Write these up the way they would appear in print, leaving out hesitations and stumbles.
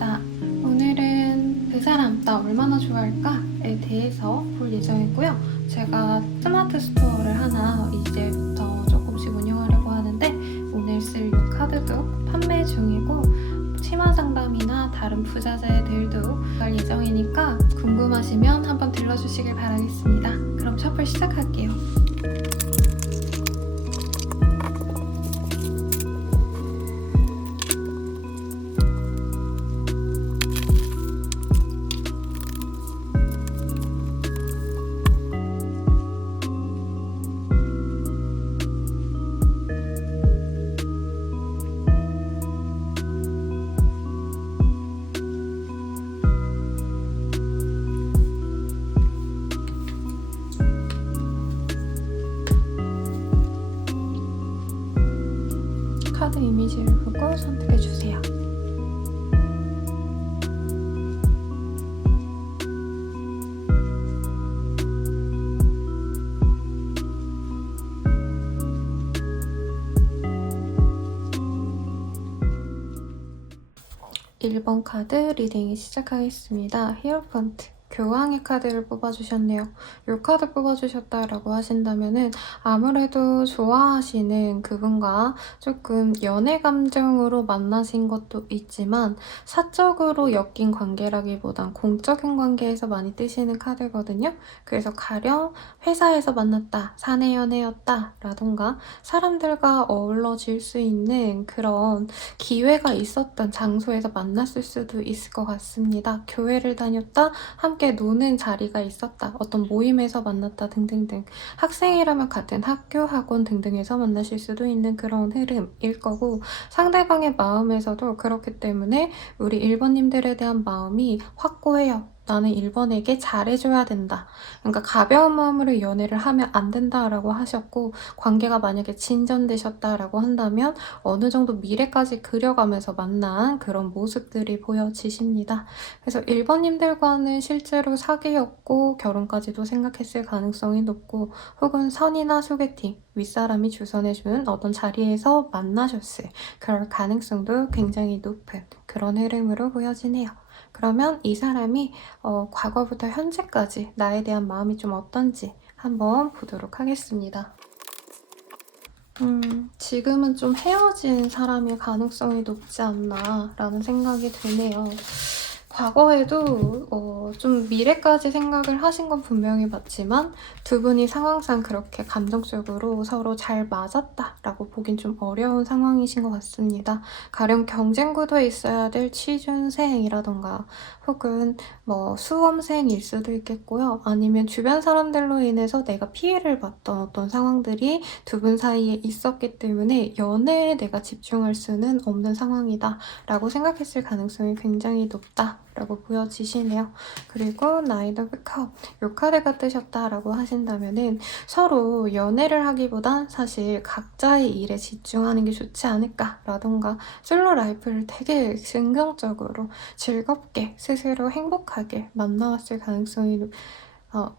하겠습니다. 오늘은 그 사람 나 얼마나 좋아할까에 대해서 볼 예정이고요. 제가 스마트 스토어를 하나 이제부터 조금씩 운영하려고 하는데 오늘 쓸 이 카드도 판매 중이고 치마 상담이나 다른 부자재들도 할 예정이니까 궁금하시면 한번 들러주시길 바라겠습니다. 그럼 셔플 시작할게요. 카드 이미지를 보고 선택해주세요. 일 번 카드 리딩이 시작하겠습니다. 히어로펀트. 교황의 카드를 뽑아주셨네요. 이 카드 뽑아주셨다라고 하신다면은 아무래도 좋아하시는 그분과 조금 연애 감정으로 만나신 것도 있지만 사적으로 엮인 관계라기보단 공적인 관계에서 많이 뜨시는 카드거든요. 그래서 가령 회사에서 만났다, 사내 연애였다 라던가 사람들과 어우러질 수 있는 그런 기회가 있었던 장소에서 만났을 수도 있을 것 같습니다. 교회를 다녔다, 함께 노는 자리가 있었다, 어떤 모임에서 만났다 등등등. 학생이라면 같은 학교, 학원 등등에서 만나실 수도 있는 그런 흐름일 거고 상대방의 마음에서도 그렇기 때문에 우리 1번님들에 대한 마음이 확고해요. 나는 1번에게 잘해줘야 된다. 그러니까 가벼운 마음으로 연애를 하면 안 된다라고 하셨고 관계가 만약에 진전되셨다라고 한다면 어느 정도 미래까지 그려가면서 만난 그런 모습들이 보여지십니다. 그래서 1번님들과는 실제로 사귀었고 결혼까지도 생각했을 가능성이 높고 혹은 선이나 소개팅, 윗사람이 주선해주는 어떤 자리에서 만나셨을 그럴 가능성도 굉장히 높은 그런 흐름으로 보여지네요. 그러면 이 사람이 과거부터 현재까지 나에 대한 마음이 좀 어떤지 한번 보도록 하겠습니다. 지금은 좀 헤어진 사람일 가능성이 높지 않나 라는 생각이 드네요. 과거에도 좀 미래까지 생각을 하신 건 분명히 맞지만 두 분이 상황상 그렇게 감정적으로 서로 잘 맞았다라고 보긴 좀 어려운 상황이신 것 같습니다. 가령 경쟁 구도에 있어야 될 취준생이라던가 혹은 뭐 수험생일 수도 있겠고요. 아니면 주변 사람들로 인해서 내가 피해를 봤던 어떤 상황들이 두 분 사이에 있었기 때문에 연애에 내가 집중할 수는 없는 상황이다 라고 생각했을 가능성이 굉장히 높다 라고 보여지시네요. 그리고 나이트 오브 컵, 요 카드가 뜨셨다라고 하신다면은 서로 연애를 하기보단 사실 각자의 일에 집중하는 게 좋지 않을까라던가 솔로 라이프를 되게 긍정적으로 즐겁게 스스로 행복하게 만나왔을 가능성이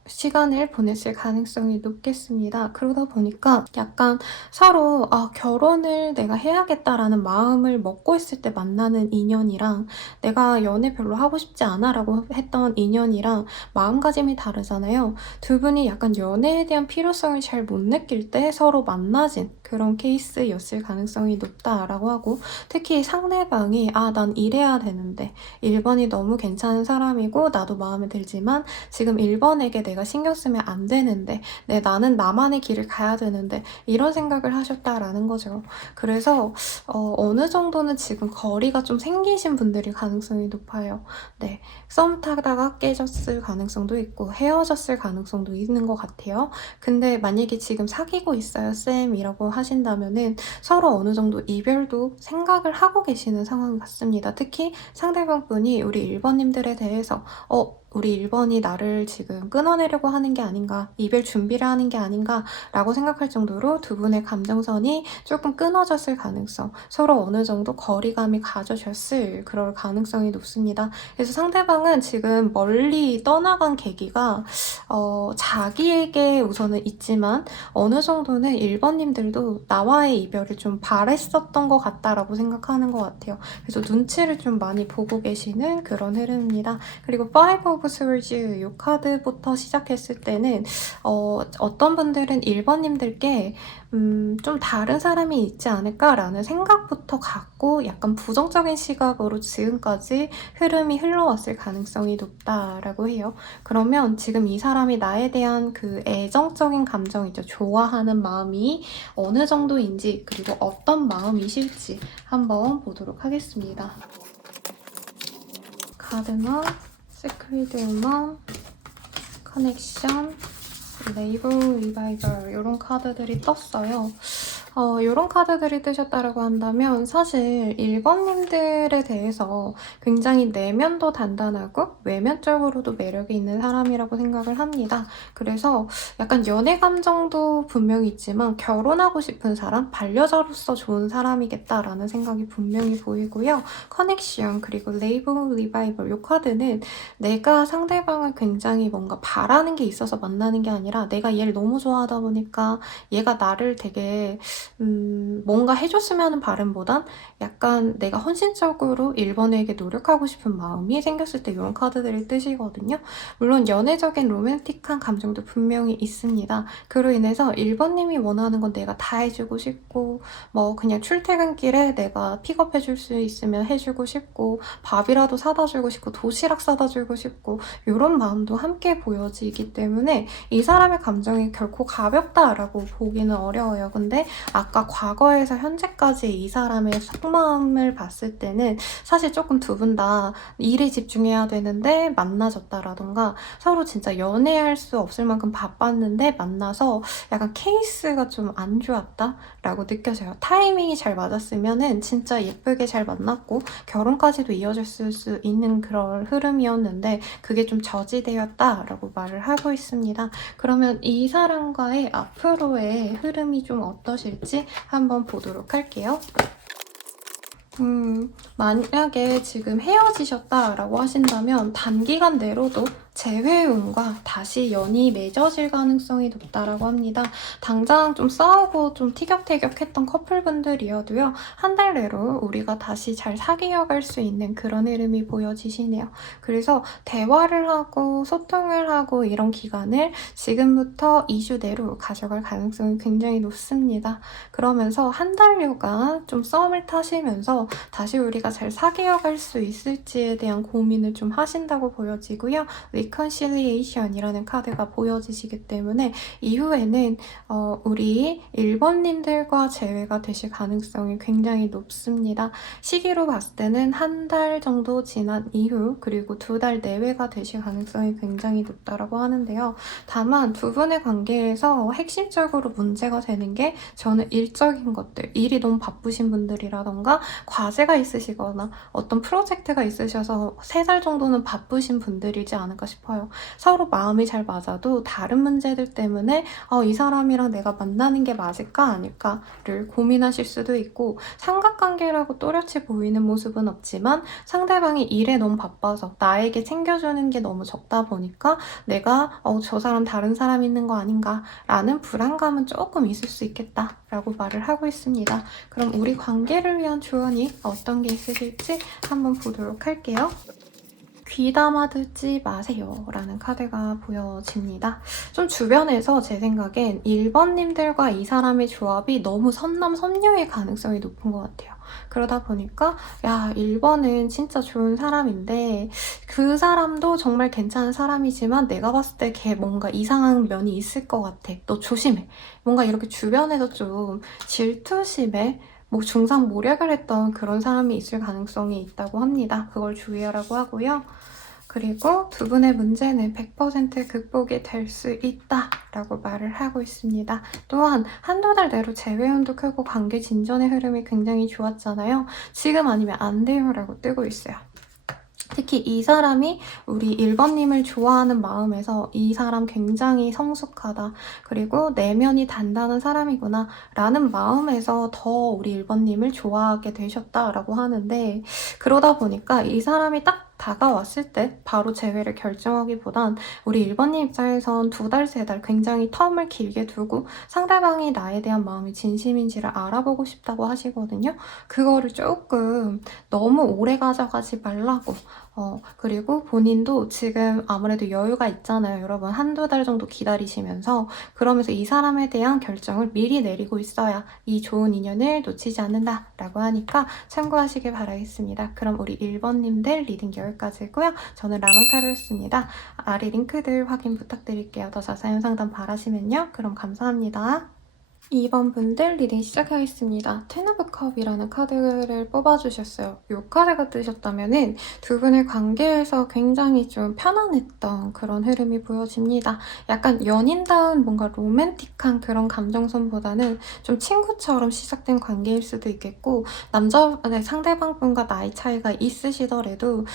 시간을 보냈을 가능성이 높겠습니다. 그러다 보니까 약간 서로 결혼을 내가 해야겠다라는 마음을 먹고 있을 때 만나는 인연이랑 내가 연애 별로 하고 싶지 않아 라고 했던 인연이랑 마음가짐이 다르잖아요. 두 분이 약간 연애에 대한 필요성을 잘 못 느낄 때 서로 만나진 그런 케이스였을 가능성이 높다라고 하고 특히 상대방이 난 이래야 되는데 1번이 너무 괜찮은 사람이고 나도 마음에 들지만 지금 1번에게 내가 신경 쓰면 안 되는데 나는 나만의 길을 가야 되는데 이런 생각을 하셨다라는 거죠. 그래서 어느 정도는 지금 거리가 좀 생기신 분들이 가능성이 높아요. 네, 썸 타다가 깨졌을 가능성도 있고 헤어졌을 가능성도 있는 것 같아요. 근데 만약에 지금 사귀고 있어요 쌤이라고 하신다면은 서로 어느 정도 이별도 생각을 하고 계시는 상황 같습니다. 특히 상대방 분이 우리 1번님들에 대해서 우리 1번이 나를 지금 끊어내려고 하는 게 아닌가, 이별 준비를 하는 게 아닌가 라고 생각할 정도로 두 분의 감정선이 조금 끊어졌을 가능성, 서로 어느 정도 거리감이 가져졌을 그럴 가능성이 높습니다. 그래서 상대방은 지금 멀리 떠나간 계기가 자기에게 우선은 있지만 어느 정도는 1번님들도 나와의 이별을 좀 바랬었던 것 같다라고 생각하는 것 같아요. 그래서 눈치를 좀 많이 보고 계시는 그런 흐름입니다. 그리고 Five of Swords 이 카드부터 시작했을 때는 어떤 분들은 1번님들께 좀 다른 사람이 있지 않을까라는 생각부터 갖고 약간 부정적인 시각으로 지금까지 흐름이 흘러왔을 가능성이 높다라고 해요. 그러면 지금 이 사람이 나에 대한 그 애정적인 감정이죠. 좋아하는 마음이 어느 정도인지 그리고 어떤 마음이실지 한번 보도록 하겠습니다. 카드만, 시크릿 우먼, 커넥션, 레이블, 리바이벌 이런 카드들이 떴어요. 이런 카드들이 뜨셨다고 한다면 사실 1번님들에 대해서 굉장히 내면도 단단하고 외면적으로도 매력이 있는 사람이라고 생각을 합니다. 그래서 약간 연애 감정도 분명히 있지만 결혼하고 싶은 사람, 반려자로서 좋은 사람이겠다라는 생각이 분명히 보이고요. 커넥션 그리고 레이블, 리바이벌 이 카드는 내가 상대방을 굉장히 뭔가 바라는 게 있어서 만나는 게 아니라 내가 얘를 너무 좋아하다 보니까 얘가 나를 되게 뭔가 해줬으면 하는 바람보단 약간 내가 헌신적으로 1번에게 노력하고 싶은 마음이 생겼을 때 이런 카드들이 뜨시거든요. 물론 연애적인 로맨틱한 감정도 분명히 있습니다. 그로 인해서 1번님이 원하는 건 내가 다 해주고 싶고 뭐 그냥 출퇴근길에 내가 픽업해줄 수 있으면 해주고 싶고 밥이라도 사다 주고 싶고 도시락 사다 주고 싶고 이런 마음도 함께 보여지기 때문에 이 사람의 감정이 결코 가볍다라고 보기는 어려워요. 근데 아까 과거에서 현재까지 이 사람의 속마음을 봤을 때는 사실 조금 두 분 다 일에 집중해야 되는데 만나졌다라던가 서로 진짜 연애할 수 없을 만큼 바빴는데 만나서 약간 케이스가 좀 안 좋았다라고 느껴져요. 타이밍이 잘 맞았으면은 진짜 예쁘게 잘 만났고 결혼까지도 이어졌을 수 있는 그런 흐름이었는데 그게 좀 저지되었다라고 말을 하고 있습니다. 그러면 이 사람과의 앞으로의 흐름이 좀 어떠실지 한번 보도록 할게요. 만약에 지금 헤어지셨다라고 하신다면 단기간 내로도 재회운과 다시 연이 맺어질 가능성이 높다라고 합니다. 당장 좀 싸우고 좀 티격태격했던 커플분들이어도요. 한 달 내로 우리가 다시 잘 사귀어갈 수 있는 그런 흐름이 보여지시네요. 그래서 대화를 하고 소통을 하고 이런 기간을 지금부터 2주 내로 가져갈 가능성이 굉장히 높습니다. 그러면서 한 달여간 좀 썸을 타시면서 다시 우리가 잘 사귀어갈 수 있을지에 대한 고민을 좀 하신다고 보여지고요. Reconciliation이라는 카드가 보여지시기 때문에 이후에는 우리 1번님들과 재회가 되실 가능성이 굉장히 높습니다. 시기로 봤을 때는 한 달 정도 지난 이후 그리고 2달 내외가 되실 가능성이 굉장히 높다고 하는데요. 다만 두 분의 관계에서 핵심적으로 문제가 되는 게 저는 일적인 것들, 일이 너무 바쁘신 분들이라던가 과제가 있으시거나 어떤 프로젝트가 있으셔서 3달 정도는 바쁘신 분들이지 않을까 싶어요. 서로 마음이 잘 맞아도 다른 문제들 때문에 이 사람이랑 내가 만나는 게 맞을까 아닐까를 고민하실 수도 있고 삼각관계라고 또렷이 보이는 모습은 없지만 상대방이 일에 너무 바빠서 나에게 챙겨주는 게 너무 적다 보니까 내가 저 사람 다른 사람 있는 거 아닌가 라는 불안감은 조금 있을 수 있겠다 라고 말을 하고 있습니다. 그럼 우리 관계를 위한 조언이 어떤 게 있으실지 한번 보도록 할게요. 귀담아 듣지 마세요 라는 카드가 보여집니다. 좀 주변에서 제 생각엔 1번님들과 이 사람의 조합이 너무 선남선녀의 가능성이 높은 것 같아요. 그러다 보니까 야 1번은 진짜 좋은 사람인데 그 사람도 정말 괜찮은 사람이지만 내가 봤을 때 걔 뭔가 이상한 면이 있을 것 같아. 너 조심해. 뭔가 이렇게 주변에서 좀 질투심에 중상모략을 했던 그런 사람이 있을 가능성이 있다고 합니다. 그걸 주의하라고 하고요. 그리고 두 분의 문제는 100% 극복이 될 수 있다라고 말을 하고 있습니다. 또한 한두 달 내로 재회운도 크고 관계 진전의 흐름이 굉장히 좋았잖아요. 지금 아니면 안 돼요라고 뜨고 있어요. 특히 이 사람이 우리 1번님을 좋아하는 마음에서 이 사람 굉장히 성숙하다. 그리고 내면이 단단한 사람이구나. 라는 마음에서 더 우리 1번님을 좋아하게 되셨다라고 하는데 그러다 보니까 이 사람이 딱 다가왔을 때 바로 재회를 결정하기보단 우리 1번님 입장에선 2달, 3달 굉장히 텀을 길게 두고 상대방이 나에 대한 마음이 진심인지를 알아보고 싶다고 하시거든요. 그거를 조금 너무 오래 가져가지 말라고 그리고 본인도 지금 아무래도 여유가 있잖아요. 여러분 한두 달 정도 기다리시면서 그러면서 이 사람에 대한 결정을 미리 내리고 있어야 이 좋은 인연을 놓치지 않는다 라고 하니까 참고하시길 바라겠습니다. 그럼 우리 1번님들 리딩 여기까지고요. 저는 라망타로였습니다. 아래 링크들 확인 부탁드릴게요. 더 자세한 상담 바라시면요. 그럼 감사합니다. 2번 분들 리딩 시작하겠습니다. 텐 오브 컵이라는 카드를 뽑아주셨어요. 이 카드가 뜨셨다면은 두 분의 관계에서 굉장히 좀 편안했던 그런 흐름이 보여집니다. 약간 연인다운 뭔가 로맨틱한 그런 감정선보다는 좀 친구처럼 시작된 관계일 수도 있겠고 상대방 분과 나이 차이가 있으시더라도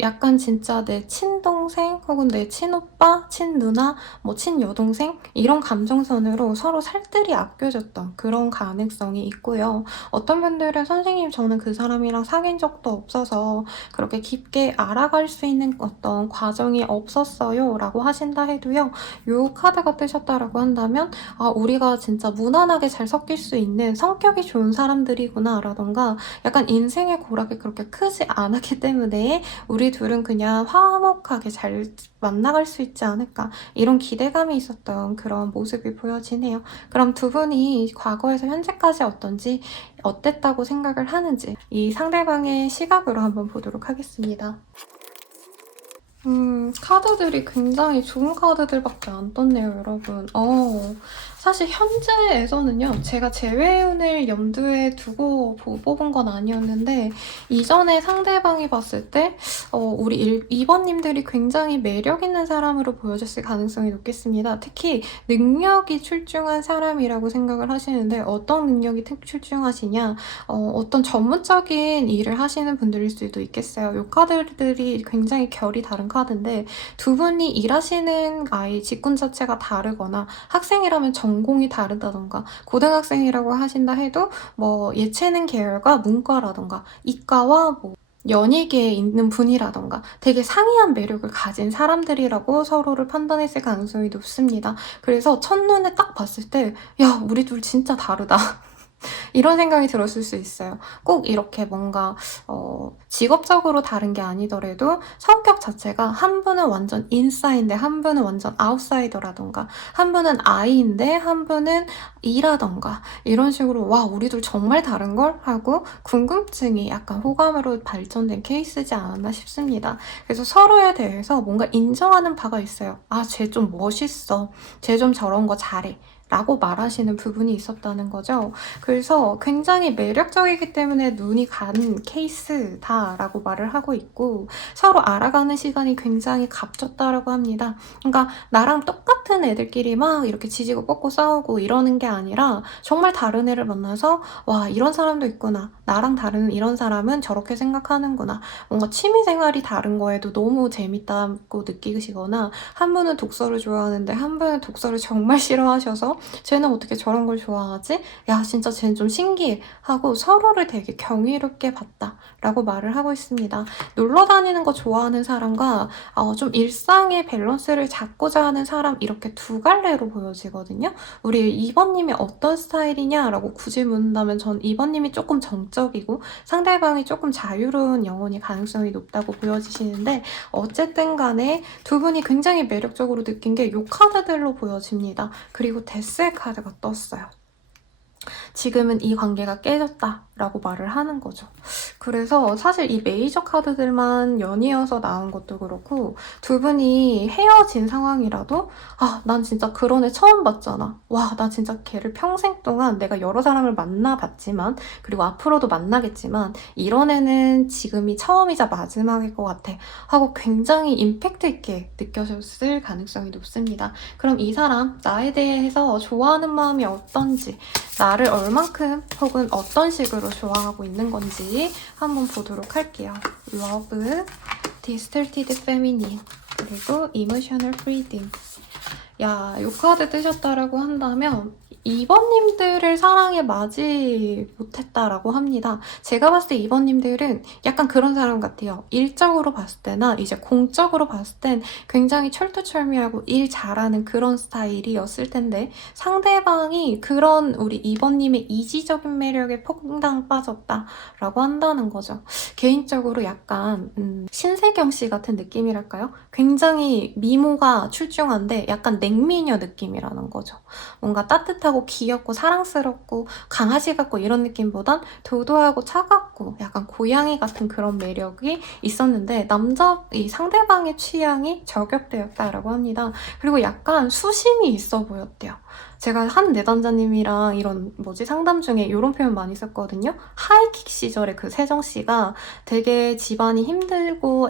약간 진짜 내 친동생 혹은 내 친오빠, 친누나, 뭐 친여동생 이런 감정선으로 서로 살뜰히 아껴줬던 그런 가능성이 있고요. 어떤 분들은 선생님 저는 그 사람이랑 사귄 적도 없어서 그렇게 깊게 알아갈 수 있는 어떤 과정이 없었어요 라고 하신다 해도요. 이 카드가 뜨셨다라고 한다면 우리가 진짜 무난하게 잘 섞일 수 있는 성격이 좋은 사람들이구나 라던가 약간 인생의 고락이 그렇게 크지 않았기 때문에 우리 둘은 그냥 화목하게 잘 만나갈 수 있지 않을까 이런 기대감이 있었던 그런 모습이 보여지네요. 그럼 두 분이 과거에서 현재까지 어땠다고 생각을 하는지 이 상대방의 시각으로 한번 보도록 하겠습니다. 카드들이 굉장히 좋은 카드들밖에 안 떴네요, 여러분. 사실 현재에서는요, 제가 재회운을 염두에 두고 뽑은 건 아니었는데, 이전에 상대방이 봤을 때, 우리 2번님들이 굉장히 매력있는 사람으로 보여졌을 가능성이 높겠습니다. 특히 능력이 출중한 사람이라고 생각을 하시는데, 어떤 능력이 출중하시냐, 어떤 전문적인 일을 하시는 분들일 수도 있겠어요. 이 카드들이 굉장히 결이 다른 카드인데, 두 분이 일하시는 직군 자체가 다르거나, 학생이라면 전공이 다르다던가 고등학생이라고 하신다 해도 뭐 예체능 계열과 문과라던가 이과와 뭐 연예계에 있는 분이라던가 되게 상이한 매력을 가진 사람들이라고 서로를 판단했을 가능성이 높습니다. 그래서 첫눈에 딱 봤을 때 야, 우리 둘 진짜 다르다. 이런 생각이 들었을 수 있어요. 꼭 이렇게 뭔가 직업적으로 다른 게 아니더라도 성격 자체가 한 분은 완전 인싸인데 한 분은 완전 아웃사이더라던가 한 분은 아이인데 한 분은 이라던가 이런 식으로 와 우리들 정말 다른걸? 하고 궁금증이 약간 호감으로 발전된 케이스지 않았나 싶습니다. 그래서 서로에 대해서 뭔가 인정하는 바가 있어요. 쟤 좀 멋있어. 쟤 좀 저런 거 잘해. 라고 말하시는 부분이 있었다는 거죠. 그래서 굉장히 매력적이기 때문에 눈이 가는 케이스다라고 말을 하고 있고 서로 알아가는 시간이 굉장히 값졌다라고 합니다. 그러니까 나랑 똑같은 애들끼리 막 이렇게 지지고 뻗고 싸우고 이러는 게 아니라 정말 다른 애를 만나서 와 이런 사람도 있구나. 나랑 다른 이런 사람은 저렇게 생각하는구나. 뭔가 취미생활이 다른 거에도 너무 재밌다고 느끼시거나 한 분은 독서를 좋아하는데 한 분은 독서를 정말 싫어하셔서 쟤는 어떻게 저런 걸 좋아하지? 야 진짜 쟤는 좀 신기해 하고 서로를 되게 경이롭게 봤다 라고 말을 하고 있습니다. 놀러 다니는 거 좋아하는 사람과 좀 일상의 밸런스를 잡고자 하는 사람 이렇게 두 갈래로 보여지거든요. 우리 2번님이 어떤 스타일이냐 라고 굳이 묻는다면 전 2번님이 조금 정적이고 상대방이 조금 자유로운 영혼이 가능성이 높다고 보여지시는데 어쨌든 간에 두 분이 굉장히 매력적으로 느낀 게 이 카드들로 보여집니다. 그리고 데스의 카드가 떴어요. 지금은 이 관계가 깨졌다라고 말을 하는 거죠. 그래서 사실 이 메이저 카드들만 연이어서 나온 것도 그렇고 두 분이 헤어진 상황이라도 난 진짜 그런 애 처음 봤잖아. 와, 나 진짜 걔를 평생 동안 내가 여러 사람을 만나봤지만 그리고 앞으로도 만나겠지만 이런 애는 지금이 처음이자 마지막일 것 같아 하고 굉장히 임팩트 있게 느껴졌을 가능성이 높습니다. 그럼 이 사람 나에 대해서 좋아하는 마음이 어떤지 나를 얼만큼 혹은 어떤 식으로 좋아하고 있는 건지 한번 보도록 할게요. 러브, Distorted Feminine, 그리고 Emotional Freedom. 야, 이 카드 뜨셨다라고 한다면 2번님들을 사랑에 맞이 못했다라고 합니다. 제가 봤을 때 2번님들은 약간 그런 사람 같아요. 일적으로 봤을 때나 이제 공적으로 봤을 땐 굉장히 철두철미하고 일 잘하는 그런 스타일이었을 텐데 상대방이 그런 우리 2번님의 이지적인 매력에 퐁당 빠졌다라고 한다는 거죠. 개인적으로 약간 신세경 씨 같은 느낌이랄까요? 굉장히 미모가 출중한데 약간 냉미녀 느낌이라는 거죠. 뭔가 따뜻하고 귀엽고 사랑스럽고 강아지 같고 이런 느낌보단 도도하고 차갑고 약간 고양이 같은 그런 매력이 있었는데 이 상대방의 취향이 저격되었다라고 합니다. 그리고 약간 수심이 있어 보였대요. 제가 한 내담자님이랑 이런 상담 중에 이런 표현 많이 썼거든요. 하이킥 시절에 그 세정씨가 되게 집안이 힘들고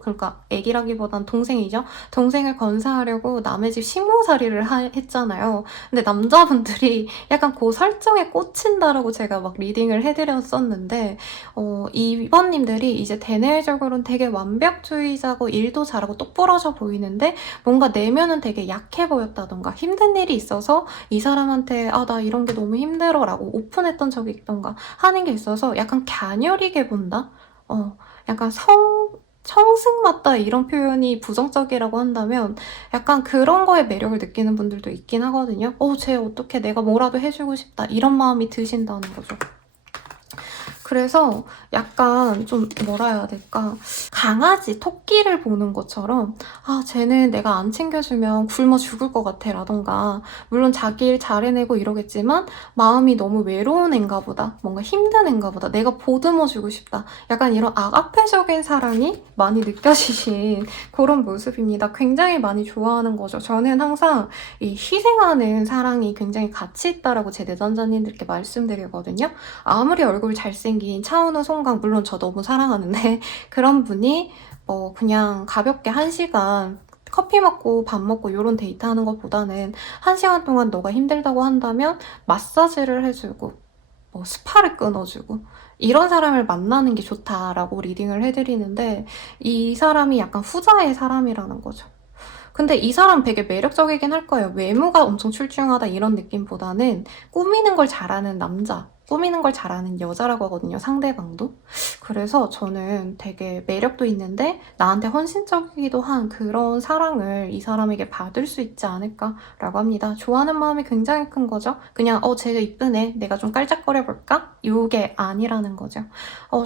그러니까 애기라기보단 동생이죠. 동생을 건사하려고 남의 집 식모살이를 했잖아요. 근데 남자분들이 약간 그 설정에 꽂힌다라고 제가 막 리딩을 해드렸었는데 이번님들이 이제 대내적으로는 되게 완벽주의자고 일도 잘하고 똑부러져 보이는데 뭔가 내면은 되게 약해 보였다던가 힘든 일이 있어서 이 사람한테 나 이런 게 너무 힘들어 라고 오픈했던 적이 있던가 하는 게 있어서 약간 갸녀리게 본다? 약간 청승 맞다 이런 표현이 부정적이라고 한다면 약간 그런 거에 매력을 느끼는 분들도 있긴 하거든요. 쟤 어떻게 내가 뭐라도 해주고 싶다 이런 마음이 드신다는 거죠. 그래서 약간 좀 뭐라 해야 될까? 강아지, 토끼를 보는 것처럼 쟤는 내가 안 챙겨주면 굶어 죽을 것 같아 라던가 물론 자기 일 잘 해내고 이러겠지만 마음이 너무 외로운 앤가 보다 뭔가 힘든 앤가 보다 내가 보듬어주고 싶다 약간 이런 악앞에적인 사랑이 많이 느껴지신 그런 모습입니다. 굉장히 많이 좋아하는 거죠. 저는 항상 이 희생하는 사랑이 굉장히 가치 있다라고 제 내담자님들께 말씀드리거든요. 아무리 얼굴 잘생긴 차은우, 송강 물론 저 너무 사랑하는데 그런 분이 그냥 가볍게 1시간 커피 먹고 밥 먹고 이런 데이트하는 것보다는 1시간 동안 너가 힘들다고 한다면 마사지를 해주고 스파를 끊어주고 이런 사람을 만나는 게 좋다라고 리딩을 해드리는데 이 사람이 약간 후자의 사람이라는 거죠. 근데 이 사람 되게 매력적이긴 할 거예요. 외모가 엄청 출중하다 이런 느낌보다는 꾸미는 걸 잘하는 남자, 꾸미는 걸 잘하는 여자라고 하거든요, 상대방도. 그래서 저는 되게 매력도 있는데 나한테 헌신적이기도 한 그런 사랑을 이 사람에게 받을 수 있지 않을까라고 합니다. 좋아하는 마음이 굉장히 큰 거죠. 그냥 쟤가 이쁘네, 내가 좀 깔짝거려볼까? 이게 아니라는 거죠.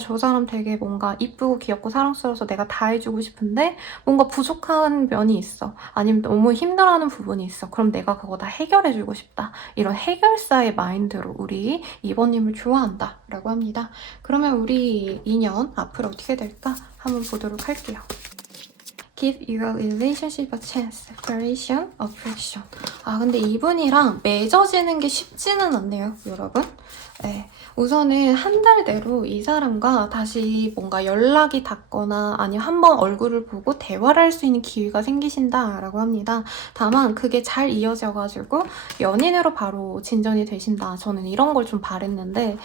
저 사람 되게 뭔가 이쁘고 귀엽고 사랑스러워서 내가 다 해주고 싶은데 뭔가 부족한 면이 있어. 아니면 너무 힘들어하는 부분이 있어. 그럼 내가 그거 다 해결해주고 싶다. 이런 해결사의 마인드로 우리 이번님을 좋아한다 라고 합니다. 그러면 우리 인연 앞으로 어떻게 될까 한번 보도록 할게요. Give your relationship a chance. Exploration, affection. 근데 이분이랑 맺어지는 게 쉽지는 않네요, 여러분. 네. 우선은 한 달 내로 이 사람과 다시 뭔가 연락이 닿거나 아니면 한번 얼굴을 보고 대화를 할 수 있는 기회가 생기신다라고 합니다. 다만 그게 잘 이어져가지고 연인으로 바로 진전이 되신다. 저는 이런 걸 좀 바랬는데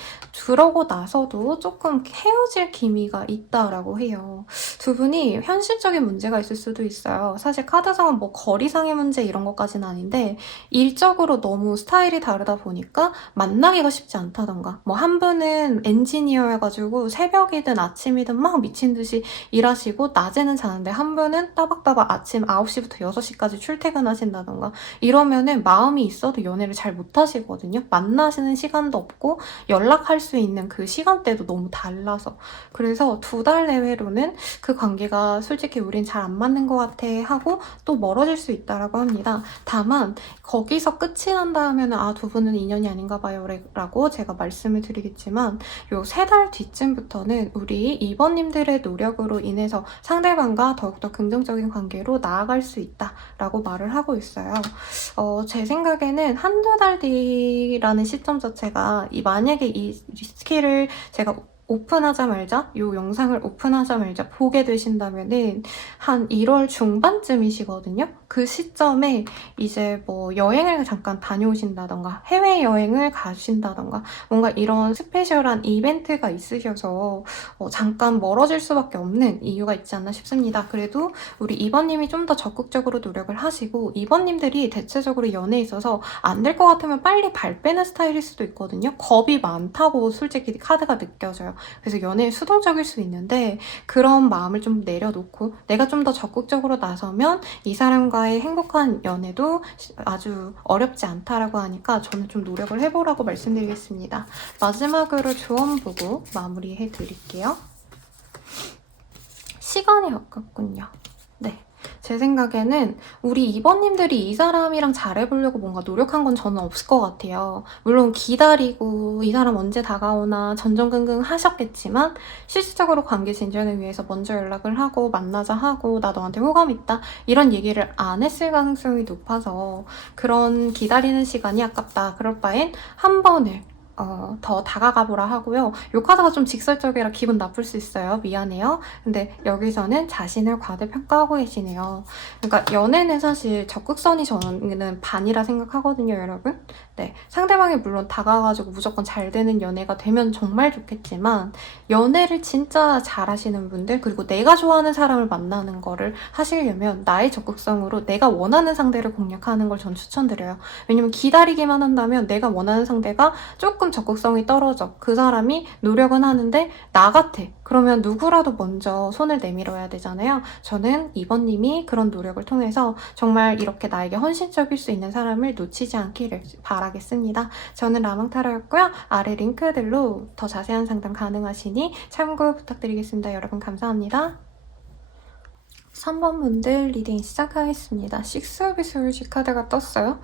그러고 나서도 조금 헤어질 기미가 있다라고 해요. 두 분이 현실적인 문제가 있을 수도 있어요. 사실 카드상은 거리상의 문제 이런 것까지는 아닌데 일적으로 너무 스타일이 다르다 보니까 만나기가 쉽지 않다던가 한 분은 엔지니어여가지고 새벽이든 아침이든 막 미친 듯이 일하시고 낮에는 자는데 한 분은 따박따박 아침 9시부터 6시까지 출퇴근하신다던가 이러면은 마음이 있어도 연애를 잘 못하시거든요. 만나시는 시간도 없고 연락할 수 있는 그 시간대도 너무 달라서 그래서 2달 내외로는 그 관계가 솔직히 우린 잘 안 맞는 것 같아 하고 또 멀어질 수 있다라고 합니다. 다만 거기서 끝이 난다 하면 두 분은 인연이 아닌가 봐요 라고 제가 말씀을 드리겠지만 요 3달 뒤쯤부터는 우리 2번님들의 노력으로 인해서 상대방과 더욱더 긍정적인 관계로 나아갈 수 있다라고 말을 하고 있어요. 제 생각에는 1~2달 뒤라는 시점 자체가 만약에 이 스킬을 제가 오픈하자마자, 이 영상을 오픈하자마자 보게 되신다면은 한 1월 중반쯤이시거든요. 그 시점에 이제 뭐 여행을 잠깐 다녀오신다던가 해외여행을 가신다던가 뭔가 이런 스페셜한 이벤트가 있으셔서 잠깐 멀어질 수밖에 없는 이유가 있지 않나 싶습니다. 그래도 우리 2번님이 좀 더 적극적으로 노력을 하시고, 2번님들이 대체적으로 연애에 있어서 안 될 것 같으면 빨리 발 빼는 스타일일 수도 있거든요. 겁이 많다고 솔직히 카드가 느껴져요. 그래서 연애에 수동적일 수 있는데, 그런 마음을 좀 내려놓고 내가 좀 더 적극적으로 나서면 이 사람과의 행복한 연애도 아주 어렵지 않다라고 하니까 저는 좀 노력을 해보라고 말씀드리겠습니다. 마지막으로 조언 보고 마무리해 드릴게요. 시간이 아깝군요. 네. 제 생각에는 우리 2번님들이 이 사람이랑 잘해보려고 뭔가 노력한 건 저는 없을 것 같아요. 물론 기다리고 이 사람 언제 다가오나 전전긍긍 하셨겠지만 실질적으로 관계 진전을 위해서 먼저 연락을 하고 만나자 하고 나 너한테 호감 있다 이런 얘기를 안 했을 가능성이 높아서 그런 기다리는 시간이 아깝다. 그럴 바엔 한 번을 더 다가가 보라 하고요. 요 카드가 좀 직설적이라 기분 나쁠 수 있어요. 미안해요. 근데 여기서는 자신을 과대평가하고 계시네요. 그러니까 연애는 사실 적극선이 저는 반이라 생각하거든요, 여러분. 네, 상대방이 물론 다가가지고 무조건 잘 되는 연애가 되면 정말 좋겠지만 연애를 진짜 잘하시는 분들, 그리고 내가 좋아하는 사람을 만나는 거를 하시려면 나의 적극성으로 내가 원하는 상대를 공략하는 걸 전 추천드려요. 왜냐면 기다리기만 한다면 내가 원하는 상대가 조금 적극성이 떨어져. 그 사람이 노력은 하는데 나 같아. 그러면 누구라도 먼저 손을 내밀어야 되잖아요. 저는 2번님이 그런 노력을 통해서 정말 이렇게 나에게 헌신적일 수 있는 사람을 놓치지 않기를 바라겠습니다. 저는 라망타로였고요. 아래 링크들로 더 자세한 상담 가능하시니 참고 부탁드리겠습니다. 여러분 감사합니다. 3번 분들 리딩 시작하겠습니다. 식스 오브 솔즈 카드가 떴어요.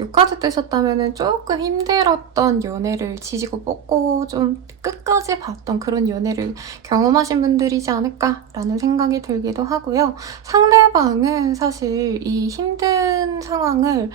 이 카드 뜨셨다면 조금 힘들었던 연애를 지지고 뻗고 좀 끝까지 봤던 그런 연애를 경험하신 분들이지 않을까라는 생각이 들기도 하고요. 상대방은 사실 이 힘든 상황을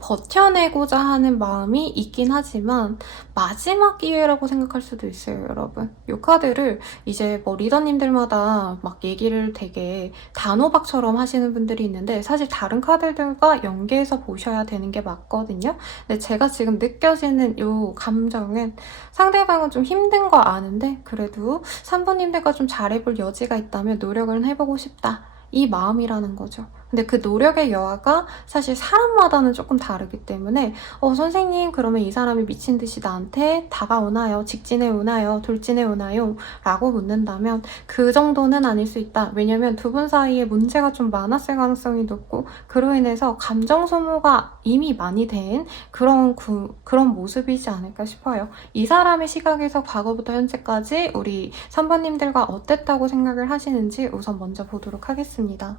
버텨내고자 하는 마음이 있긴 하지만 마지막 기회라고 생각할 수도 있어요, 여러분. 이 카드를 이제 뭐 리더님들마다 막 얘기를 되게 단호박처럼 하시는 분들이 있는데 사실 다른 카드들과 연계해서 보셔야 되는 게 맞거든요. 근데 제가 지금 느껴지는 이 감정은 상대방은 좀 힘든 거 아는데 그래도 3번님들과 좀 잘해볼 여지가 있다면 노력을 해보고 싶다. 이 마음이라는 거죠. 근데 그 노력의 여하가 사실 사람마다는 조금 다르기 때문에 선생님 그러면 이 사람이 미친 듯이 나한테 다가오나요? 직진해 오나요? 돌진해 오나요? 라고 묻는다면 그 정도는 아닐 수 있다. 왜냐면 두 분 사이에 문제가 좀 많았을 가능성이 높고 그로 인해서 감정 소모가 이미 많이 된 그런 모습이지 않을까 싶어요. 이 사람의 시각에서 과거부터 현재까지 우리 3번님들과 어땠다고 생각을 하시는지 우선 먼저 보도록 하겠습니다.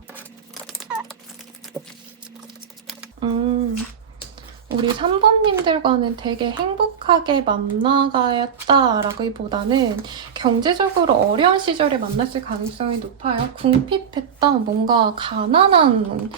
우리 3번님들과는 되게 행복하게 만나가였다라기보다는 경제적으로 어려운 시절에 만났을 가능성이 높아요. 궁핍했던 뭔가 가난한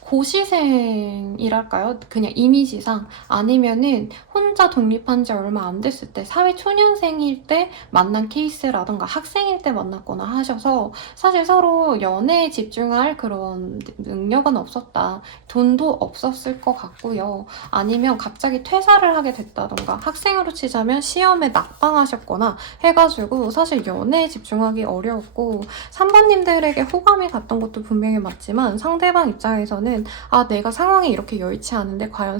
고시생이랄까요? 그냥 이미지상 아니면은 혼자 독립한 지 얼마 안 됐을 때 사회초년생일 때 만난 케이스라던가 학생일 때 만났거나 하셔서 사실 서로 연애에 집중할 그런 능력은 없었다. 돈도 없었을 것 같고요. 아니면 갑자기 퇴사를 하게 됐다던가 학생으로 치자면 시험에 낙방하셨거나 해가지고 사실 연애에 집중하기 어려웠고 3번님들에게 호감이 갔던 것도 분명히 맞지만 상대방 입장에서는 내가 상황이 이렇게 여의치 않은데 과연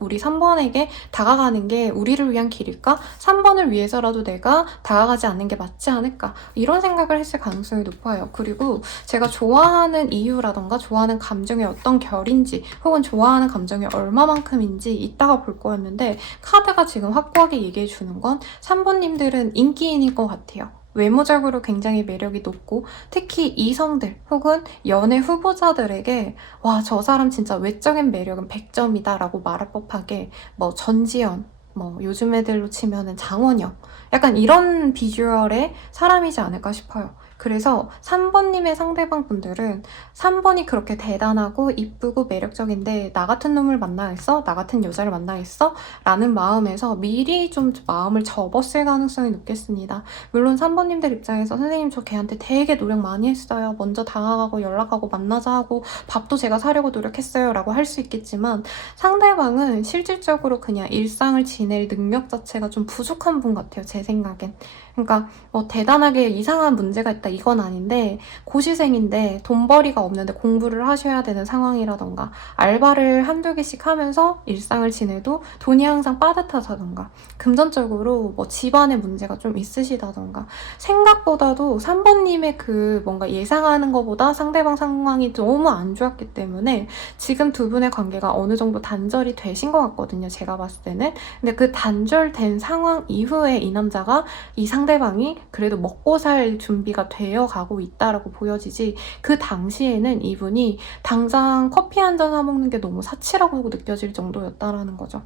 우리 3번에게 다가가는 게 우리를 위한 길일까? 3번을 위해서라도 내가 다가가지 않는 게 맞지 않을까? 이런 생각을 했을 가능성이 높아요. 그리고 제가 좋아하는 이유라던가 좋아하는 감정이 어떤 결인지 혹은 좋아하는 감정이 얼마만큼인지 이따가 볼 거였는데 카드가 지금 확고하게 얘기해 주는 건 3번님들은 인기인일 것 같아요. 외모적으로 굉장히 매력이 높고 특히 이성들 혹은 연애 후보자들에게 와, 저 사람 진짜 외적인 매력은 100점이다 라고 말할 법하게 뭐 전지현, 뭐 요즘 애들로 치면은 장원영 약간 이런 비주얼의 사람이지 않을까 싶어요. 그래서 3번님의 상대방 분들은 3번이 그렇게 대단하고 이쁘고 매력적인데 나 같은 놈을 만나겠어? 나 같은 여자를 만나겠어? 라는 마음에서 미리 좀 마음을 접었을 가능성이 높겠습니다. 물론 3번님들 입장에서 선생님 저 걔한테 되게 노력 많이 했어요. 먼저 다가가고 연락하고 만나자 하고 밥도 제가 사려고 노력했어요 라고 할 수 있겠지만 상대방은 실질적으로 그냥 일상을 지낼 능력 자체가 좀 부족한 분 같아요. 제 생각엔. 그러니까 뭐 대단하게 이상한 문제가 있다 이건 아닌데 고시생인데 돈벌이가 없는데 공부를 하셔야 되는 상황이라던가 알바를 한두 개씩 하면서 일상을 지내도 돈이 항상 빠듯하다던가 금전적으로 뭐 집안에 문제가 좀 있으시다던가 생각보다도 3번님의 그 뭔가 예상하는 것보다 상대방 상황이 너무 안 좋았기 때문에 지금 두 분의 관계가 어느 정도 단절이 되신 것 같거든요. 제가 봤을 때는. 근데 그 단절된 상황 이후에 이 남자가 이 상대방이 그래도 먹고 살 준비가 되어 가고 있다라고 보여지지 그 당시에는 이분이 당장 커피 한 잔 사 먹는 게 너무 사치라고 느껴질 정도였다라는 거죠.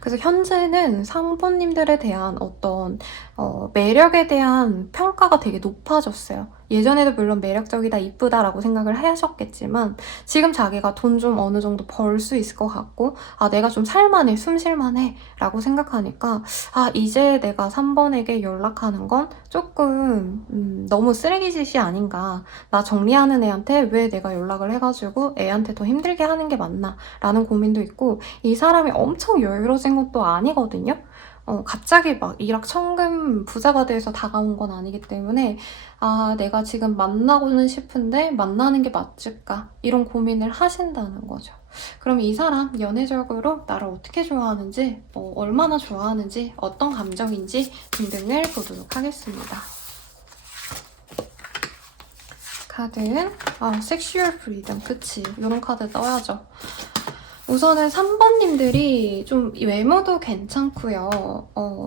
그래서 현재는 상부님들에 대한 어떤 매력에 대한 평가가 되게 높아졌어요. 예전에도 물론 매력적이다, 이쁘다라고 생각을 하셨겠지만 지금 자기가 돈 좀 어느 정도 벌 수 있을 것 같고 아 내가 좀 살만해, 숨쉴만해 라고 생각하니까 아 이제 내가 3번에게 연락하는 건 조금 너무 쓰레기짓이 아닌가. 나 정리하는 애한테 왜 내가 연락을 해가지고 애한테 더 힘들게 하는 게 맞나 라는 고민도 있고 이 사람이 엄청 여유로워진 것도 아니거든요. 갑자기 막 일확천금 부자가 돼서 다가온 건 아니기 때문에 아 내가 지금 만나고는 싶은데 만나는 게 맞을까 이런 고민을 하신다는 거죠. 그럼 이 사람 연애적으로 나를 어떻게 좋아하는지 얼마나 좋아하는지 어떤 감정인지 등등을 보도록 하겠습니다. 카드는 섹슈얼 프리덤 그치 이런 카드 떠야죠. 우선은 3번님들이 좀 외모도 괜찮고요.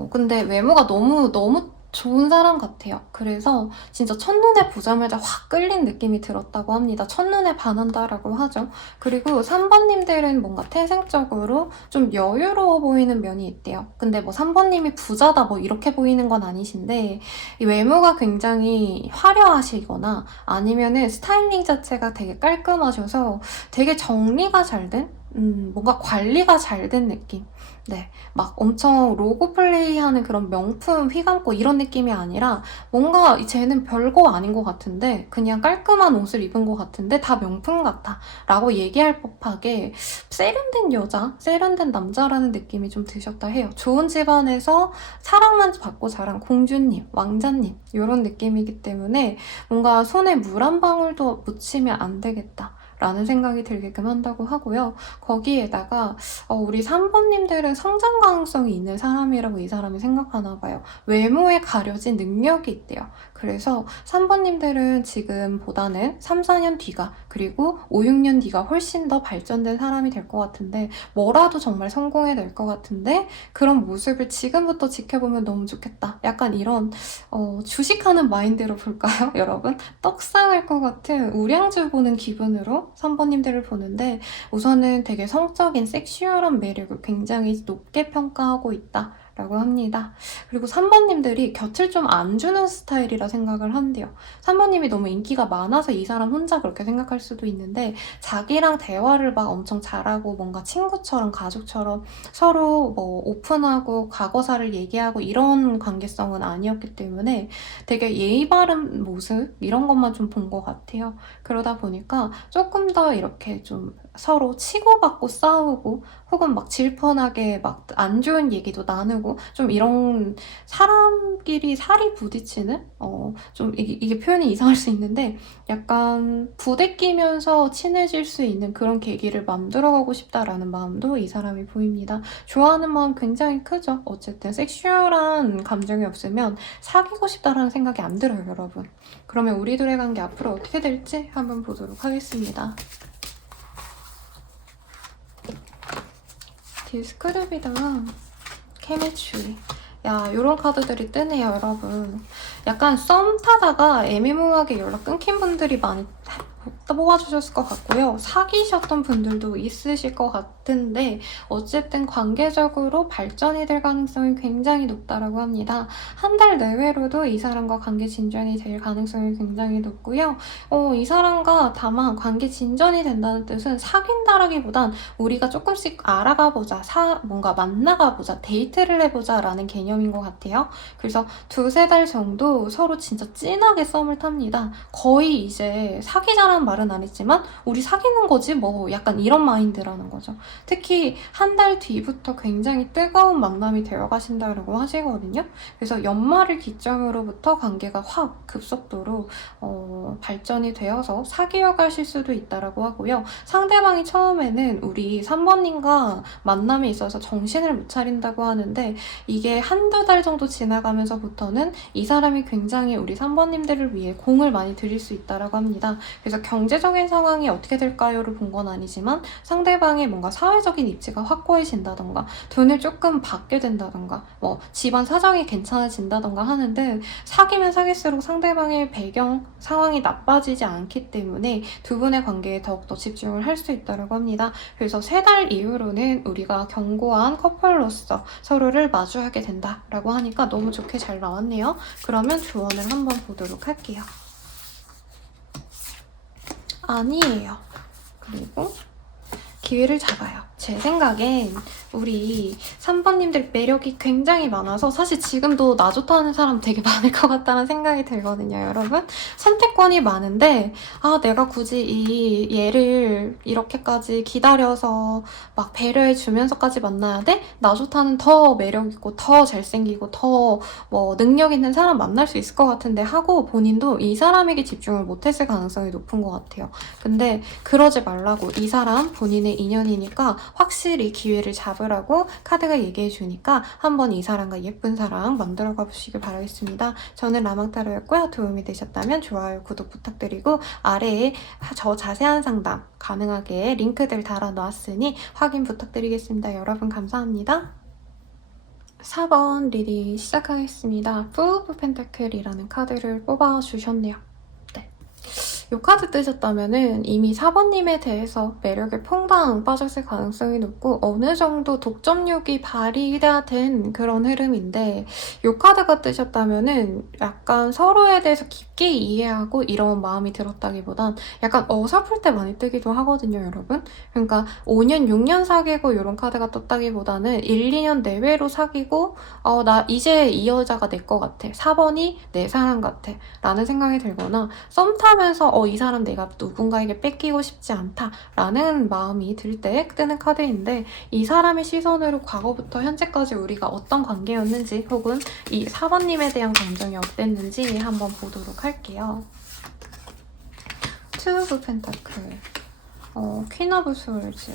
근데 외모가 너무 좋은 사람 같아요. 그래서 진짜 첫눈에 보자마자 확 끌린 느낌이 들었다고 합니다. 첫눈에 반한다라고 하죠. 그리고 3번님들은 뭔가 태생적으로 좀 여유로워 보이는 면이 있대요. 근데 뭐 3번님이 부자다 뭐 이렇게 보이는 건 아니신데 이 외모가 굉장히 화려하시거나 아니면은 스타일링 자체가 되게 깔끔하셔서 되게 정리가 잘 된? 뭔가 관리가 잘 된 느낌. 네, 막 엄청 로고 플레이하는 그런 명품 휘감고 이런 느낌이 아니라 뭔가 쟤는 별거 아닌 것 같은데 그냥 깔끔한 옷을 입은 것 같은데 다 명품 같아 라고 얘기할 법하게 세련된 여자, 세련된 남자라는 느낌이 좀 드셨다 해요. 좋은 집안에서 사랑만 받고 자란 공주님, 왕자님 이런 느낌이기 때문에 뭔가 손에 물 한 방울도 묻히면 안 되겠다 라는 생각이 들게끔 한다고 하고요. 거기에다가 우리 3번님들은 성장 가능성이 있는 사람이라고 이 사람이 생각하나 봐요. 외모에 가려진 능력이 있대요. 그래서 3번님들은 지금보다는 3, 4년 뒤가 그리고 5, 6년 뒤가 훨씬 더 발전된 사람이 될 것 같은데 뭐라도 정말 성공해낼 것 같은데 그런 모습을 지금부터 지켜보면 너무 좋겠다. 약간 이런 주식하는 마인드로 볼까요? 여러분? 떡상할 것 같은 우량주 보는 기분으로 3번님들을 보는데 우선은 되게 성적인 섹슈얼한 매력을 굉장히 높게 평가하고 있다. 라고 합니다. 그리고 3번님들이 곁을 좀 안 주는 스타일이라 생각을 한대요. 3번님이 너무 인기가 많아서 이 사람 혼자 그렇게 생각할 수도 있는데 자기랑 대화를 막 엄청 잘하고 뭔가 친구처럼 가족처럼 서로 뭐 오픈하고 과거사를 얘기하고 이런 관계성은 아니었기 때문에 되게 예의 바른 모습 이런 것만 좀 본 것 같아요. 그러다 보니까 조금 더 이렇게 좀 서로 치고받고 싸우고 혹은 막 질펀하게 막 안 좋은 얘기도 나누고 좀 이런 사람끼리 살이 부딪히는 좀 이게 표현이 이상할 수 있는데 약간 부대끼면서 친해질 수 있는 그런 계기를 만들어가고 싶다라는 마음도 이 사람이 보입니다. 좋아하는 마음 굉장히 크죠. 어쨌든 섹슈얼한 감정이 없으면 사귀고 싶다라는 생각이 안 들어요, 여러분. 그러면 우리 둘의 관계 앞으로 어떻게 될지 한번 보도록 하겠습니다. 디스크립이랑 케미추리 야 요런 카드들이 뜨네요 여러분. 약간 썸 타다가 애매모호하게 연락 끊긴 분들이 많이 뽑아주셨을 것 같고요. 사귀셨던 분들도 있으실 것 같은 같은데 어쨌든 관계적으로 발전이 될 가능성이 굉장히 높다라고 합니다. 한 달 내외로도 이 사람과 관계 진전이 될 가능성이 굉장히 높고요. 이 사람과 다만 관계 진전이 된다는 뜻은 사귄다라기보단 우리가 조금씩 알아가 보자, 뭔가 만나가 보자, 데이트를 해보자 라는 개념인 것 같아요. 그래서 2-3달 정도 서로 진짜 진하게 썸을 탑니다. 거의 이제 사귀자라는 말은 안 했지만 우리 사귀는 거지 뭐 약간 이런 마인드라는 거죠. 특히 한 달 뒤부터 굉장히 뜨거운 만남이 되어 가신다고 하시거든요. 그래서 연말을 기점으로부터 관계가 확 급속도로 발전이 되어서 사귀어 가실 수도 있다라고 하고요. 상대방이 처음에는 우리 3번님과 만남에 있어서 정신을 못 차린다고 하는데 이게 1-2달 정도 지나가면서부터는 이 사람이 굉장히 우리 3번님들을 위해 공을 많이 들일 수 있다라고 합니다. 그래서 경제적인 상황이 어떻게 될까요를 본 건 아니지만 상대방의 뭔가 사회적인 입지가 확고해진다던가 돈을 조금 받게 된다던가 뭐 집안 사정이 괜찮아진다던가 하는데 사귀면 사귈수록 상대방의 배경 상황이 나빠지지 않기 때문에 두 분의 관계에 더욱더 집중을 할 수 있다고 합니다. 그래서 3달 이후로는 우리가 견고한 커플로서 서로를 마주하게 된다라고 하니까 너무 좋게 잘 나왔네요. 그러면 조언을 한번 보도록 할게요. 아니에요. 그리고 기회를 잡아요. 제 생각엔 우리 3번님들 매력이 굉장히 많아서 사실 지금도 나 좋다는 사람 되게 많을 것 같다는 생각이 들거든요, 여러분. 선택권이 많은데 내가 굳이 이 얘를 이렇게까지 기다려서 막 배려해주면서까지 만나야 돼? 나 좋다는 더 매력있고 더 잘생기고 더 뭐 능력 있는 사람 만날 수 있을 것 같은데 하고 본인도 이 사람에게 집중을 못했을 가능성이 높은 것 같아요. 근데 그러지 말라고. 이 사람 본인의 인연이니까 확실히 기회를 잡으라고 카드가 얘기해 주니까 한번 이 사람과 예쁜 사랑 만들어 가보시길 바라겠습니다. 저는 라망타로였고요. 도움이 되셨다면 좋아요, 구독 부탁드리고 아래에 저 자세한 상담 가능하게 링크들 달아 놓았으니 확인 부탁드리겠습니다. 여러분 감사합니다. 4번 리딩 시작하겠습니다. 푸 오브 펜타클이라는 카드를 뽑아주셨네요. 이 카드 뜨셨다면은 이미 4번님에 대해서 매력에 퐁당 빠졌을 가능성이 높고 어느 정도 독점욕이 발휘된 그런 흐름인데 이 카드가 뜨셨다면은 약간 서로에 대해서 깊게 이해하고 이런 마음이 들었다기보단 약간 어설플 때 많이 뜨기도 하거든요, 여러분. 그러니까 5년, 6년 사귀고 이런 카드가 떴다기보다는 1, 2년 내외로 사귀고 나 이제 이 여자가 내 거 같아. 4번이 내 사람 같아. 라는 생각이 들거나 썸 타면서 이 사람 내가 누군가에게 뺏기고 싶지 않다 라는 마음이 들 때 뜨는 카드인데 이 사람의 시선으로 과거부터 현재까지 우리가 어떤 관계였는지 혹은 이 4번님에 대한 감정이 어땠는지 한번 보도록 할게요. 투 오브 펜타클, 퀸 오브 스월즈.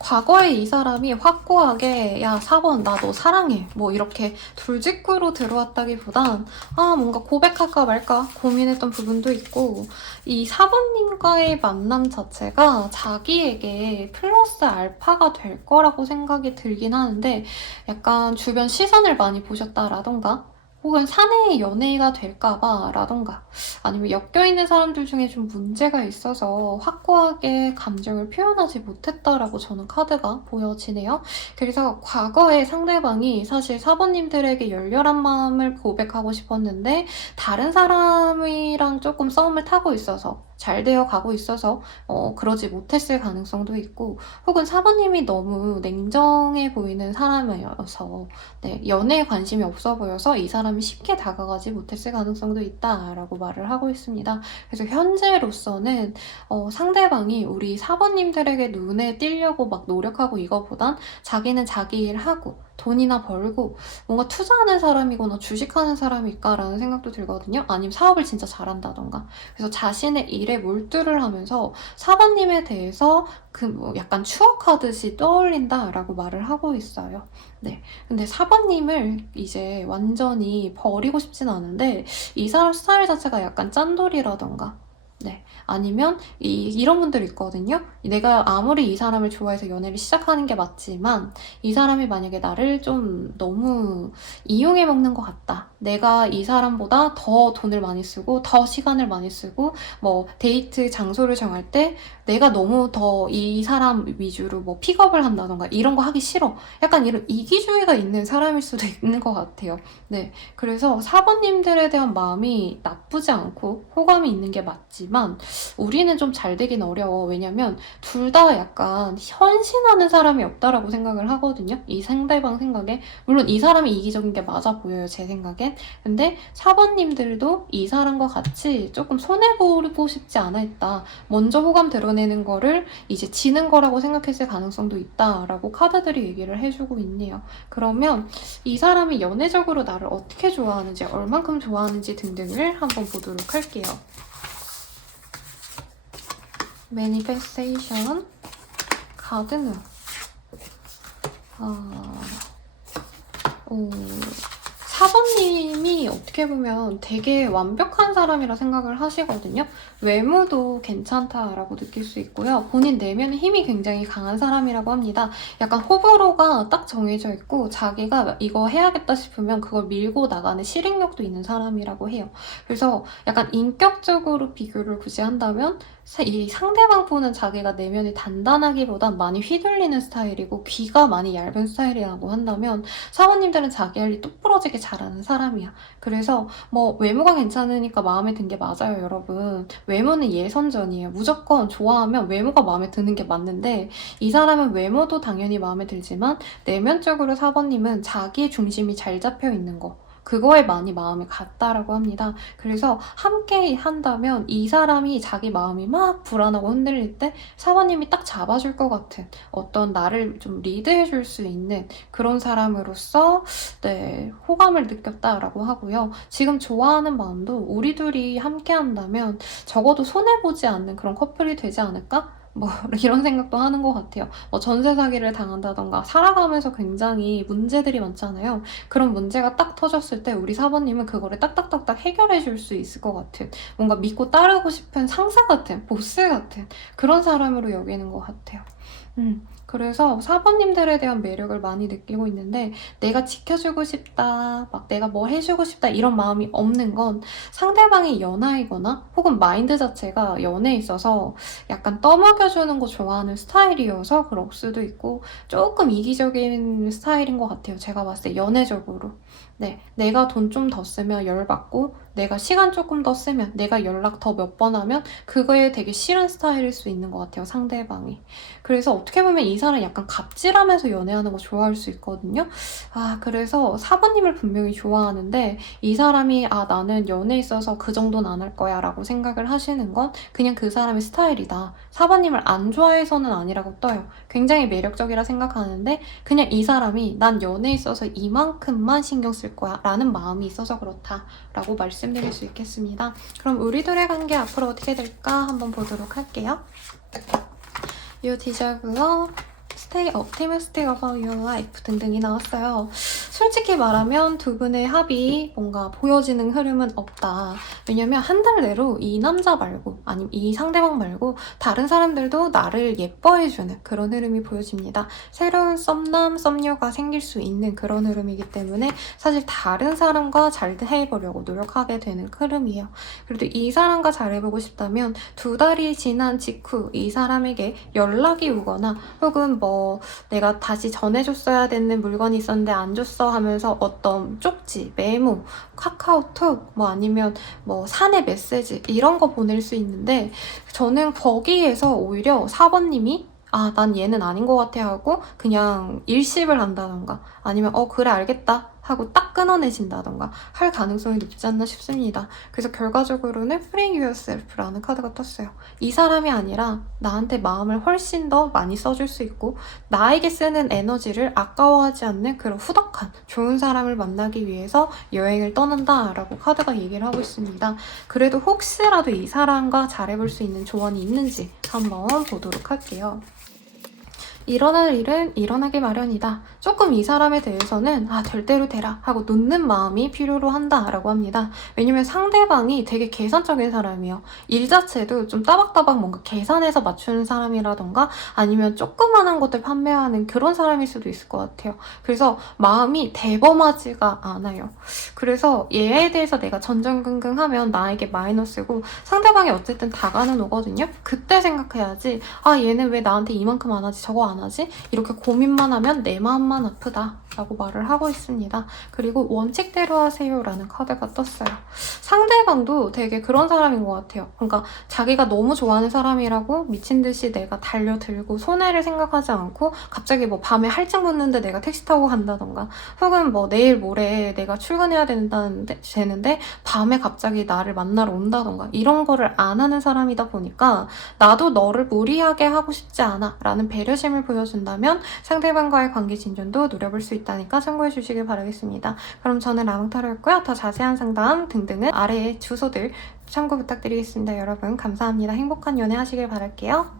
과거에 이 사람이 확고하게 야 4번 나 너 사랑해 뭐 이렇게 둘짓구로 들어왔다기보단 뭔가 고백할까 말까 고민했던 부분도 있고 이 4번님과의 만남 자체가 자기에게 플러스 알파가 될 거라고 생각이 들긴 하는데 약간 주변 시선을 많이 보셨다라던가 혹은 사내의 연애가 될까봐 라던가 아니면 엮여있는 사람들 중에 좀 문제가 있어서 확고하게 감정을 표현하지 못했다라고 저는 카드가 보여지네요. 그래서 과거에 상대방이 사실 4번님들에게 열렬한 마음을 고백하고 싶었는데 다른 사람이랑 조금 썸을 타고 있어서 잘 되어 가고 있어서 그러지 못했을 가능성도 있고 혹은 4번님이 너무 냉정해 보이는 사람이어서 연애에 관심이 없어 보여서 이 사람이 쉽게 다가가지 못했을 가능성도 있다라고 말을 하고 있습니다. 그래서 현재로서는 상대방이 우리 4번님들에게 눈에 띄려고 막 노력하고 이거보단 자기는 자기 일 하고 돈이나 벌고 뭔가 투자하는 사람이거나 주식하는 사람일까라는 생각도 들거든요. 아니면 사업을 진짜 잘한다던가. 그래서 자신의 일에 몰두를 하면서 4번님에 대해서 뭐 약간 추억하듯이 떠올린다라고 말을 하고 있어요. 네. 근데 4번님을 이제 완전히 버리고 싶진 않은데 이 사람 스타일 자체가 약간 짠돌이라던가 아니면 이런 분들 있거든요. 내가 아무리 이 사람을 좋아해서 연애를 시작하는 게 맞지만 이 사람이 만약에 나를 좀 너무 이용해 먹는 것 같다. 내가 이 사람보다 더 돈을 많이 쓰고 더 시간을 많이 쓰고 뭐 데이트 장소를 정할 때 내가 너무 더 이 사람 위주로 뭐 픽업을 한다던가 이런 거 하기 싫어. 약간 이런 이기주의가 있는 사람일 수도 있는 것 같아요. 네. 그래서 4번님들에 대한 마음이 나쁘지 않고 호감이 있는 게 맞지만 우리는 좀 잘 되긴 어려워. 왜냐면 둘 다 약간 헌신하는 사람이 없다라고 생각을 하거든요. 이 상대방 생각에. 물론 이 사람이 이기적인 게 맞아 보여요. 제 생각엔. 근데 4번님들도 이 사람과 같이 조금 손해보고 싶지 않아 했다. 먼저 호감 드러내는 거를 이제 지는 거라고 생각했을 가능성도 있다라고 카드들이 얘기를 해주고 있네요. 그러면 이 사람이 연애적으로 나를 어떻게 좋아하는지, 얼만큼 좋아하는지 등등을 한번 보도록 할게요. 매니페스테이션 카드는 오, 4번님이 어떻게 보면 되게 완벽한 사람이라 생각을 하시거든요. 외모도 괜찮다라고 느낄 수 있고요. 본인 내면의 힘이 굉장히 강한 사람이라고 합니다. 약간 호불호가 딱 정해져 있고 자기가 이거 해야겠다 싶으면 그걸 밀고 나가는 실행력도 있는 사람이라고 해요. 그래서 약간 인격적으로 비교를 굳이 한다면 이 상대방 보는 자기가 내면이 단단하기보단 많이 휘둘리는 스타일이고 귀가 많이 얇은 스타일이라고 한다면 사모님들은 자기 할 일 똑부러지게 잘하는 사람이야. 그래서 뭐 외모가 괜찮으니까 마음에 든 게 맞아요, 여러분. 외모는 예선전이에요. 무조건 좋아하면 외모가 마음에 드는 게 맞는데 이 사람은 외모도 당연히 마음에 들지만 내면적으로 4번님은 자기 중심이 잘 잡혀 있는 거. 그거에 많이 마음이 갔다라고 합니다. 그래서 함께 한다면 이 사람이 자기 마음이 막 불안하고 흔들릴 때 사모님이 딱 잡아줄 것 같은 어떤 나를 좀 리드해줄 수 있는 그런 사람으로서 네, 호감을 느꼈다라고 하고요. 지금 좋아하는 마음도 우리 둘이 함께 한다면 적어도 손해보지 않는 그런 커플이 되지 않을까? 뭐 이런 생각도 하는 것 같아요. 뭐 전세 사기를 당한다던가 살아가면서 굉장히 문제들이 많잖아요. 그런 문제가 딱 터졌을 때 우리 사모님은 그거를 딱딱딱딱 해결해 줄 수 있을 것 같은 뭔가 믿고 따르고 싶은 상사 같은 보스 같은 그런 사람으로 여기는 것 같아요. 그래서 4번님들에 대한 매력을 많이 느끼고 있는데 내가 지켜주고 싶다, 막 내가 뭐 해주고 싶다 이런 마음이 없는 건 상대방이 연하이거나 혹은 마인드 자체가 연애에 있어서 약간 떠먹여주는 거 좋아하는 스타일이어서 그럴 수도 있고 조금 이기적인 스타일인 것 같아요. 제가 봤을 때 연애적으로. 네, 내가 돈 좀 더 쓰면 열받고 내가 시간 조금 더 쓰면 내가 연락 더 몇 번 하면 그거에 되게 싫은 스타일일 수 있는 것 같아요. 상대방이. 그래서 어떻게 보면 이 사람 약간 갑질하면서 연애하는 거 좋아할 수 있거든요. 그래서 4번님을 분명히 좋아하는데 이 사람이 나는 연애에 있어서 그 정도는 안 할 거야 라고 생각을 하시는 건 그냥 그 사람의 스타일이다. 4번님을 안 좋아해서는 아니라고 떠요. 굉장히 매력적이라 생각하는데 그냥 이 사람이 난 연애에 있어서 이만큼만 신경 쓸 거야 라는 마음이 있어서 그렇다 라고 말씀드릴 수 있겠습니다. 그럼 우리 둘의 관계 앞으로 어떻게 될까 한번 보도록 할게요. You deserve love, stay optimistic about your life 등등이 나왔어요. 솔직히 말하면 두 분의 합이 뭔가 보여지는 흐름은 없다. 왜냐면 한 달 내로 이 남자 말고 아니면 이 상대방 말고 다른 사람들도 나를 예뻐해주는 그런 흐름이 보여집니다. 새로운 썸남, 썸녀가 생길 수 있는 그런 흐름이기 때문에 사실 다른 사람과 잘 해보려고 노력하게 되는 흐름이에요. 그래도 이 사람과 잘해보고 싶다면 2달이 지난 직후 이 사람에게 연락이 오거나 혹은 뭐 내가 다시 전해줬어야 되는 물건이 있었는데 안 줬어 하면서 어떤 쪽지, 메모, 카카오톡 뭐 아니면 뭐 사내 메시지 이런 거 보낼 수 있는데 저는 거기에서 오히려 4번님이 난 얘는 아닌 것 같아 하고 그냥 일십을 한다던가 아니면 그래 알겠다 하고 딱 끊어내신다던가 할 가능성이 높지 않나 싶습니다. 그래서 결과적으로는 Freeing Yourself라는 카드가 떴어요. 이 사람이 아니라 나한테 마음을 훨씬 더 많이 써줄 수 있고 나에게 쓰는 에너지를 아까워하지 않는 그런 후덕한 좋은 사람을 만나기 위해서 여행을 떠난다 라고 카드가 얘기를 하고 있습니다. 그래도 혹시라도 이 사람과 잘해볼 수 있는 조언이 있는지 한번 보도록 할게요. 일어날 일은 일어나기 마련이다. 조금 이 사람에 대해서는 될 대로 되라 하고 놓는 마음이 필요로 한다라고 합니다. 왜냐면 상대방이 되게 계산적인 사람이에요. 일 자체도 좀 따박따박 뭔가 계산해서 맞추는 사람이라던가 아니면 조그만한 것들 판매하는 그런 사람일 수도 있을 것 같아요. 그래서 마음이 대범하지가 않아요. 그래서 얘에 대해서 내가 전전긍긍하면 나에게 마이너스고 상대방이 어쨌든 다가는 오거든요. 그때 생각해야지 얘는 왜 나한테 이만큼 안 하지 저거 안 하지? 이렇게 고민만 하면 내 마음만 아프다 라고 말을 하고 있습니다. 그리고 원칙대로 하세요 라는 카드가 떴어요. 상대방도 되게 그런 사람인 것 같아요. 그러니까 자기가 너무 좋아하는 사람이라고 미친 듯이 내가 달려들고 손해를 생각하지 않고 갑자기 뭐 밤에 할증 붙는데 내가 택시 타고 간다던가 혹은 뭐 내일 모레 내가 출근해야 되는데 밤에 갑자기 나를 만나러 온다던가 이런 거를 안 하는 사람이다 보니까 나도 너를 무리하게 하고 싶지 않아 라는 배려심을 보여준다면 상대방과의 관계 진전도 노려볼 수 있다니까 참고해 주시길 바라겠습니다. 그럼 저는 라몽타로였고요. 더 자세한 상담 등등은 아래에 주소들 참고 부탁드리겠습니다. 여러분 감사합니다. 행복한 연애 하시길 바랄게요.